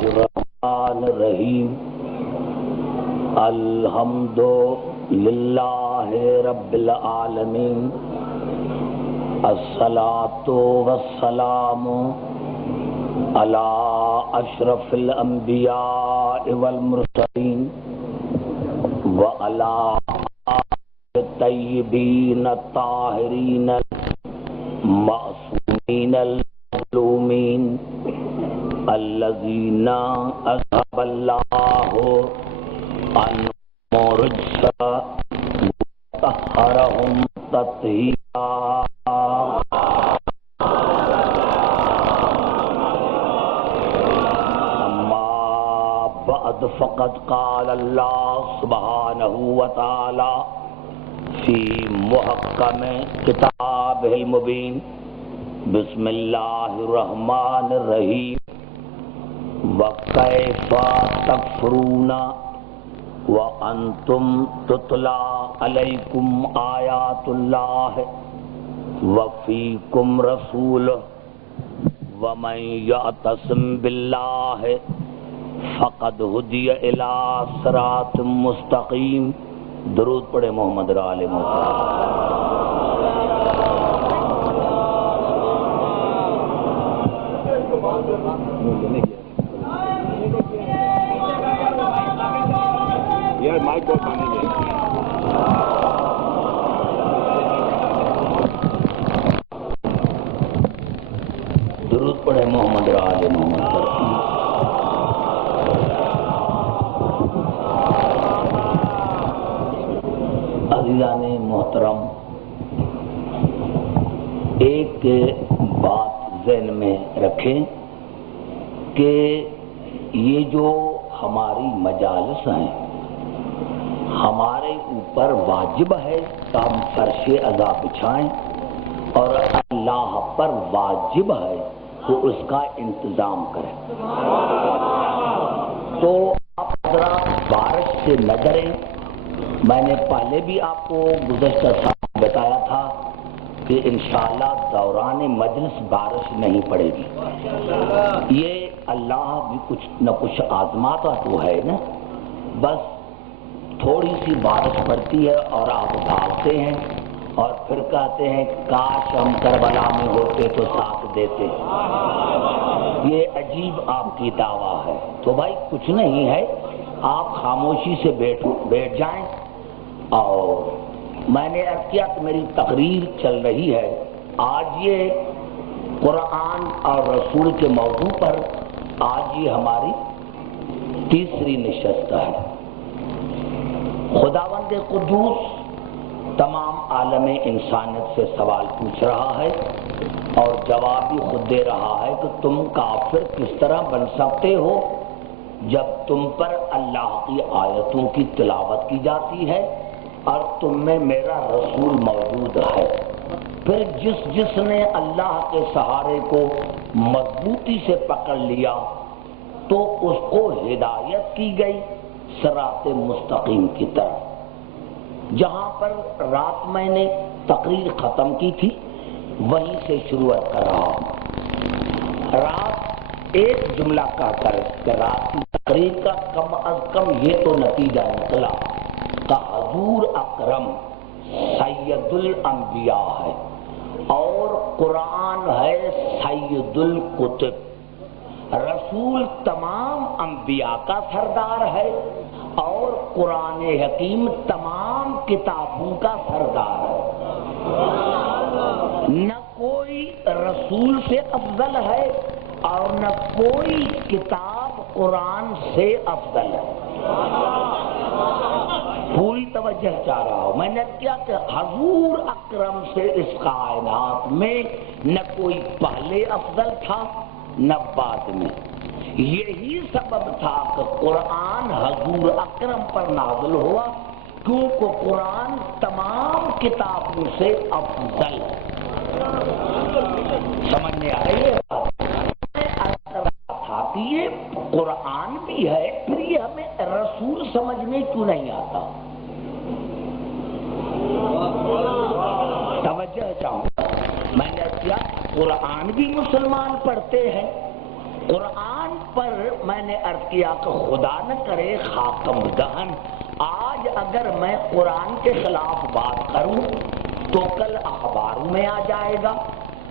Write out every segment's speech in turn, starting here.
الرحمن الرحیم الحمد للہ رب العالمین الصلاۃ والسلام علی اشرف الانبیاء والمرسلین وعلی الطیبین الطاہرین المعصومین المظلومین الذین اذهب اللہ عنہم الرجس وطہرہم تطہیرا. اما بعد فقد قال اللہ سبحانہ وتعالی فی محکم کتابہ المبین بسم اللہ الرحمن الرحیم وَكَيْفَ تَكْفُرُونَ وَأَنْتُمْ تُتْلَى عَلَيْكُمْ آيَاتُ اللَّهِ وَفِيكُمْ رَسُولُهُ وَمَنْ يَعْتَصِمْ بِاللَّهِ فَقَدْ هُدِيَ إِلَى صِرَاطٍ مُسْتَقِيمٍ. درود پڑھے محمد آل محمد. یار مائک بہت آنے گئے. درود پڑھے محمد آل محمد. عزیزان محترم، ایک بات ذہن میں رکھیں کہ یہ جو ہماری مجالس ہیں ہمارے اوپر واجب ہے کہ ہم فرش عزا بچھائیں، اور اللہ پر واجب ہے کہ اس کا انتظام کریں. تو آپ حضرات بارش سے نہ ڈریں. میں نے پہلے بھی آپ کو گزشتہ سال بتایا تھا کہ انشاءاللہ دوران مجلس بارش نہیں پڑے گی. یہ اللہ بھی کچھ نہ کچھ آزماتا تو ہے نا. بس تھوڑی سی بارش پڑتی ہے اور آپ بھاگتے ہیں اور پھر کہتے ہیں کاش ہم کربلا میں ہوتے تو ساتھ دیتے. یہ عجیب آپ کی دعویٰ ہے. تو بھائی کچھ نہیں ہے، آپ خاموشی سے بیٹھ جائیں. اور میں نے عرض کیا کہ میری تقریر چل رہی ہے. آج یہ قرآن اور رسول کے موضوع پر آج یہ ہماری تیسری نشست ہے. خداوند قدوس تمام عالم انسانیت سے سوال پوچھ رہا ہے اور جواب بھی خود دے رہا ہے کہ تم کافر کس طرح بن سکتے ہو جب تم پر اللہ کی آیتوں کی تلاوت کی جاتی ہے اور تم میں میرا رسول موجود ہے. پھر جس نے اللہ کے سہارے کو مضبوطی سے پکڑ لیا تو اس کو ہدایت کی گئی صراط مستقیم کی طرف. جہاں پر رات میں نے تقریر ختم کی تھی وہیں سے شروعات کر رہا ہوں. رات ایک جملہ کہہ کر کہ رات کی تقریر کا کم از کم یہ تو نتیجہ نکلا کہ حضور اکرم سید الانبیاء ہے اور قرآن ہے سید الکتب. رسول تمام انبیاء کا سردار ہے اور قرآن حکیم تمام کتابوں کا سردار ہے. نہ کوئی رسول سے افضل ہے اور نہ کوئی کتاب قرآن سے افضل ہے. پوری توجہ چاہ رہا ہوں. میں نے کیا کہ حضور اکرم سے اس کائنات میں نہ کوئی پہلے افضل تھا نہ بعد میں. یہی سبب تھا کہ قرآن حضور اکرم پر نازل ہوا کیونکہ قرآن تمام کتابوں سے افضل ہے. سمجھ میں آ رہی ہے بات؟ یہ قرآن بھی ہے پھر یہ ہمیں رسول سمجھ میں کیوں نہیں آتا؟ توجہ چاہوں گا. میں نے کیا قرآن بھی مسلمان پڑھتے ہیں. قرآن پر میں نے عرض کیا کہ خدا نہ کرے خاکم دہن، آج اگر میں قرآن کے خلاف بات کروں تو کل اخباروں میں آ جائے گا،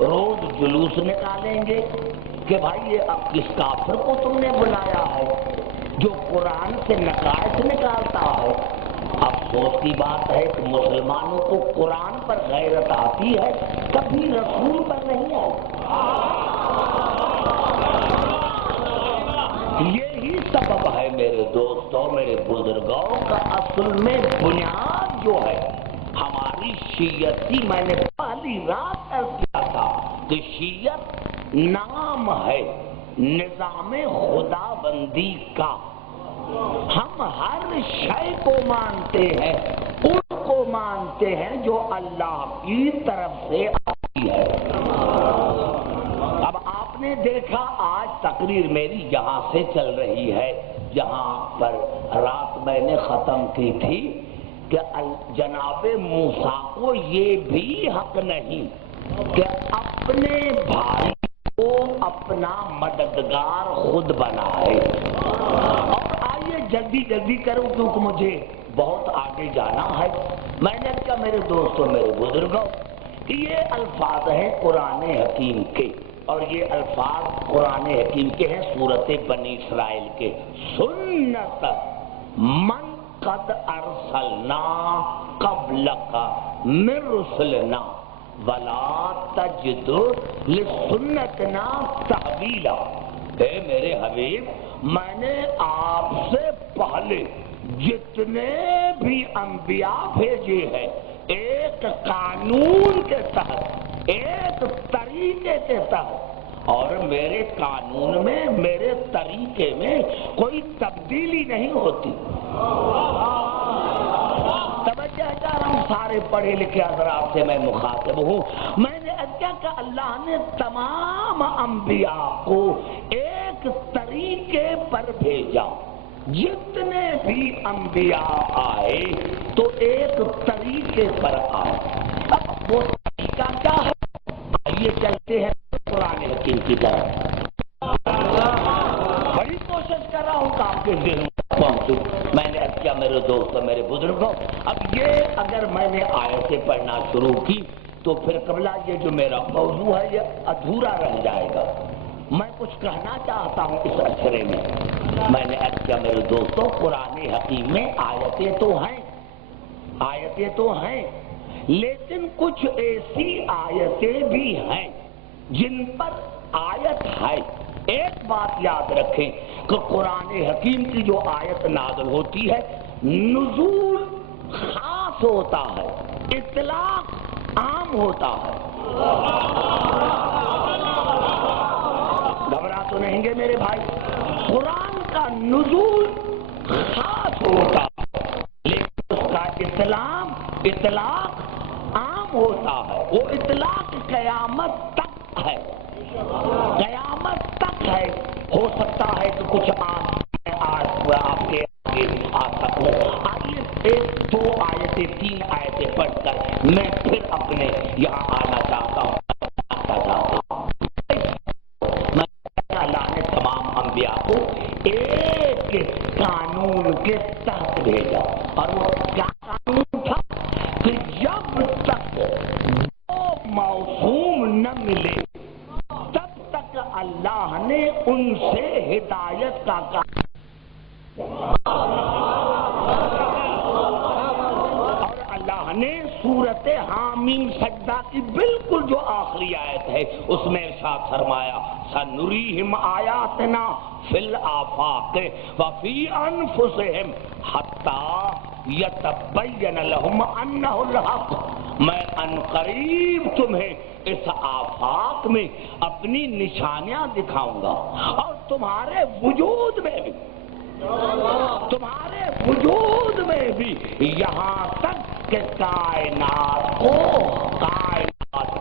روز جلوس نکالیں گے کہ بھائی یہ اب کس کافر کو تم نے بلایا ہے جو قرآن سے نقائص نکالتا ہے۔ افسوس کی بات ہے کہ مسلمانوں کو قرآن پر غیرت آتی ہے، کبھی رسول پر نہیں آتی۔ یہی سبب ہے میرے دوستوں، میرے بزرگوں کا اصل میں بنیاد جو ہے ہماری شیعت کی، میں نے پہلی رات عرض کیا تھا کہ شیعت نام ہے نظام خدا بندی کا۔ ہم ہر شے کو مانتے ہیں، ان کو مانتے ہیں جو اللہ کی طرف سے آتی ہے۔ اب آپ نے دیکھا آج تقریر میری یہاں سے چل رہی ہے، جہاں پر رات میں نے ختم کی تھی کہ جناب موسیٰ کو یہ بھی حق نہیں کہ اپنے بھائی کو اپنا مددگار خود بنائے۔ اور آئیے جلدی جلدی کروں کیونکہ مجھے بہت آگے جانا ہے۔ میں نے کہا میرے دوستوں، میرے بزرگوں، کہ یہ الفاظ ہیں قرآن حکیم کے، اور یہ الفاظ قرآن حکیم کے ہیں سورت بنی اسرائیل کے۔ سنت من قد ارسلنا قبلک من رسلنا ولا تجد لسنتنا تحویلا۔ اے میرے حبیب، میں نے آپ سے پہلے جتنے بھی انبیاء بھیجے ہیں ایک قانون کے تحت، ایک طریقے کے تحت، اور میرے قانون میں، میرے طریقے میں کوئی تبدیلی نہیں ہوتی۔ توجہ کر، ہم سارے پڑھے لکھے حضرات سے میں مخاطب ہوں۔ میں نے کیا کہ اللہ نے تمام انبیاء کو ایک طریقے پر بھیجا، جتنے بھی انبیاء آئے تو ایک طریقے پر آئے۔ اب وہ طریقہ کیا ہے؟ آئیے چلتے ہیں قرآن حکیم کی طرف۔ بڑی کوشش کر رہا ہوں کہ آپ کے ذہن میں پہنچوں۔ میں نے کیا میرے دوستوں، میرے بزرگوں، اب یہ اگر میں نے آیتیں پڑھنا شروع کی تو پھر قبلہ یہ جو میرا موضوع ہے یہ ادھورا رہ جائے گا۔ میں کچھ کہنا چاہتا ہوں اس اشرے میں۔ میں نے کیا میرے دوستوں، قرآن حکیم میں آیتیں تو ہیں، لیکن کچھ ایسی آیتیں بھی ہیں جن پر آیت ہے۔ ایک بات یاد رکھیں کہ قرآن حکیم کی جو آیت نازل ہوتی ہے نزول خاص ہوتا ہے، اطلاق عام ہوتا ہے۔ گھبرا تو نہیں گے میرے بھائی؟ قرآن کا نزول خاص ہوتا ہے لیکن اس کا اطلاق عام ہوتا ہے۔ وہ اطلاق قیامت تک ہے، قیامت تک ہے۔ ہو سکتا ہے کہ کچھ آپ کے آگے آ سکوں۔ آئیے ایک دو آیتیں، تین آیتیں پڑھ کر میں پھر اپنے یہاں آنا چاہتا ہوں۔ اللہ نے تمام انبیاء کو ایک قانون کے تحت بھیجا، اور وہ کیا قانون تھا کہ جب تک دو موسوم نہ ملے تب تک اللہ نے ان سے ہدایت کا کام، اور اللہ نے سورت حامیم سجدہ کی بالکل جو آخری آیت ہے اس میں ارشاد فرمایا سنریہم آیاتنا فی الآفاق وفی انفسہم حتی یتبین لہم انہ الحق۔ میں عنقریب تمہیں اس آفاق میں اپنی نشانیاں دکھاؤں گا، اور تمہارے وجود میں بھی یہاں تک کہ کائنات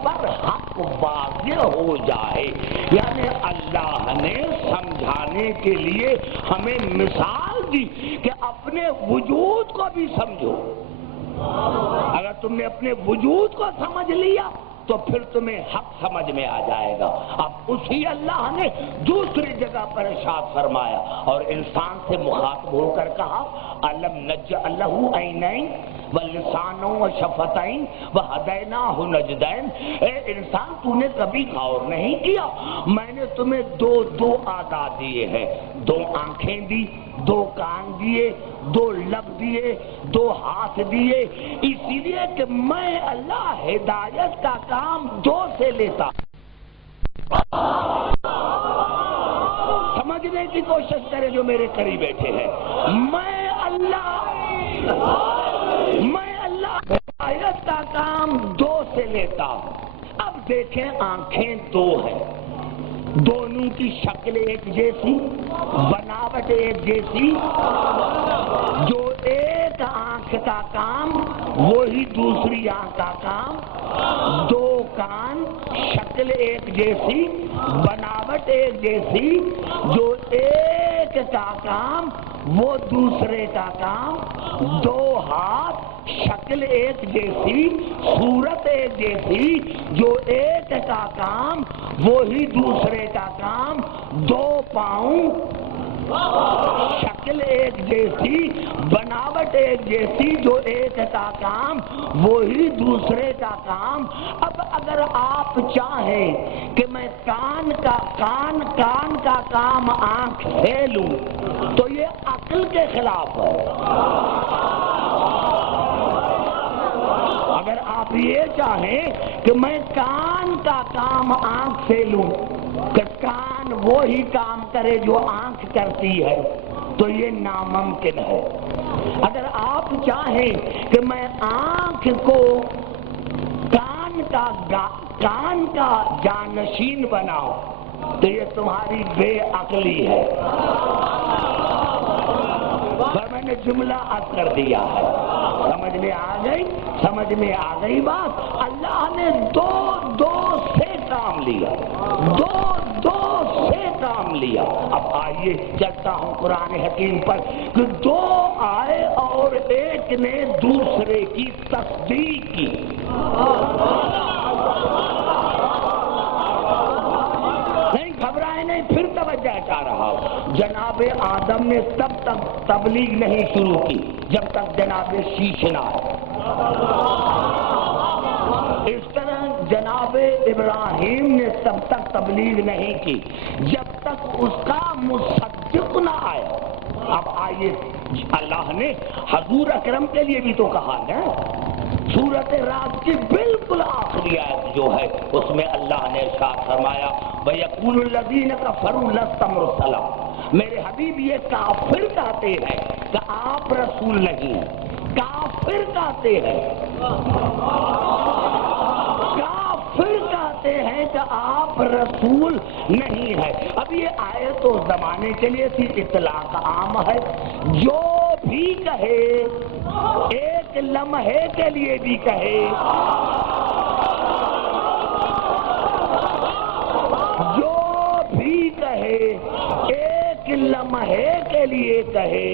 پر حق واضح ہو جائے۔ یعنی اللہ نے سمجھانے کے لیے ہمیں مثال دی کہ اپنے وجود کو بھی سمجھو۔ اگر تم نے اپنے وجود کو سمجھ لیا تو پھر تمہیں حق سمجھ میں آ جائے گا۔ اب اسی اللہ نے دوسری جگہ پر ارشاد فرمایا اور انسان سے مخاطب ہو کر کہا الم نجعل لہ عینین ولسانا وشفتین وہدیناہ النجدین، اے انسان تو نے کبھی غور نہیں کیا میں نے تمہیں دو اعضاء دیے ہیں، 2 آنکھیں دی، 2 کان دیے، 2 لب دیے، 2 ہاتھ دیے، اسی لیے کہ میں اللہ ہدایت کا کام 2 سے لیتا۔ سمجھنے کی کوشش کریں جو میرے قریب بیٹھے ہیں، میں اللہ ہدایت کا کام 2 سے لیتا ہوں۔ اب دیکھیں آنکھیں 2 ہیں، دونوں کی شکل ایک جیسی، بناوٹ ایک جیسی، جو ایک آنکھ کا کام وہی دوسری آنکھ کا کام، 2 کان شکل ایک جیسی، بناوٹ ایک جیسی، جو ایک کا کام وہ دوسرے کا کام، 2 ہاتھ شکل ایک جیسی، صورت ایک جیسی، جو ایک کا کام وہی دوسرے کا کام، 2 پاؤں شکل ایک جیسی، بناوٹ ایک جیسی، جو ایک کا کام وہی دوسرے کا کام۔ اب اگر آپ چاہیں کہ میں کان کا کام آنکھ سے لوں تو یہ عقل کے خلاف ہے۔ اگر آپ یہ چاہیں کہ میں کان کا کام آنکھ سے لوں کہ کان وہی کام کرے جو آنکھ کرتی ہے تو یہ ناممکن ہے۔ اگر آپ چاہیں کہ میں آنکھ کو کان کا جانشین بناؤں تو یہ تمہاری بے عقلی ہے۔ میں نے جملہ عرض کر دیا ہے، سمجھ میں آ گئی بات۔ اللہ نے 2 سے کام لیا، 2 سے کام لیا۔ اب آئیے چلتا ہوں قرآن حکیم پر کہ 2 آئے اور ایک نے دوسرے کی تصدیق کی۔ نہیں گھبرائے نہیں، پھر توجہ چاہ رہا ہوں۔ جناب آدم نے تب تک تبلیغ نہیں شروع کی جب تک جناب شیش نہ آئے۔ اس طرح جناب ابراہیم نے تب تک تبلیغ نہیں کی جب تک اس کا مصدق نہ آیا۔ اب آئیے اللہ نے حضور اکرم کے لیے بھی تو کہا نا، سورۃ رعد کی بالکل آخری آیت جو ہے اس میں اللہ نے ارشاد فرمایا وَيَقُولُ الَّذِينَ كَفَرُوا لَسْتَ مُرْسَلًا، میرے حبیب یہ کافر کہتے ہیں کہ آپ رسول نہیں ہیں، کافر کہتے ہیں، کافر کہتے ہیں کہ آپ رسول نہیں ہیں۔ اب یہ آیت تو زمانے کے لیے تھی، اطلاق عام ہے، جو بھی کہے ایک لمحے کے لیے بھی کہے، جو بھی کہے ایک لمحے کے لیے کہے،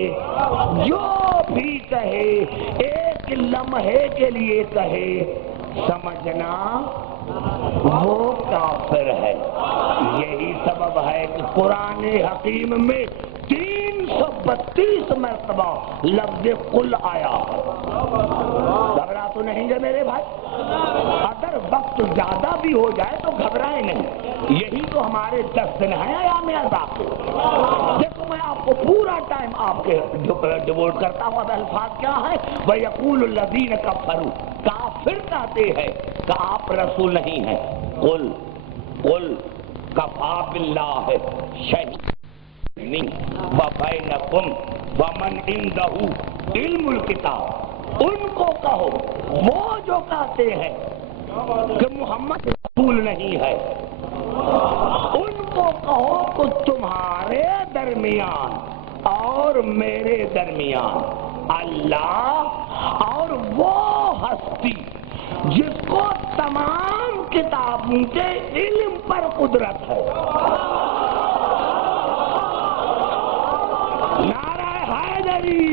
جو بھی کہے ایک لمحے کے لیے کہے، سمجھنا وہ کافر ہے۔ یہی سبب ہے کہ قرآن حکیم میں 332 مرتبہ لفظ قل آیا ہے۔ گھبرا تو نہیں گے میرے بھائی؟ اگر وقت زیادہ بھی ہو جائے تو گھبرائیں نہیں، یہی تو ہمارے 10 دن ہیں ایام عذاب کے۔ دیکھو میں آپ کو پورا ٹائم آپ کے ڈیووٹ کرتا ہوں۔ اب الفاظ کیا ہے؟ وَيَقُولُ الَّذِينَ كَفَرُوا، کافر کہتے ہیں کہ آپ رسول نہیں ہیں۔ قل کفا باللہ شہیدا وبینکم ومن عندہ علم الکتاب، ان کو کہو وہ جو کہتے ہیں کہ محمد رسول نہیں ہے، ان کو کہو کہ تمہارے درمیان اور میرے درمیان اللہ اور وہ ہستی جس کو تمام کتابوں کے علم پر قدرت ہے، نعرہ حیدری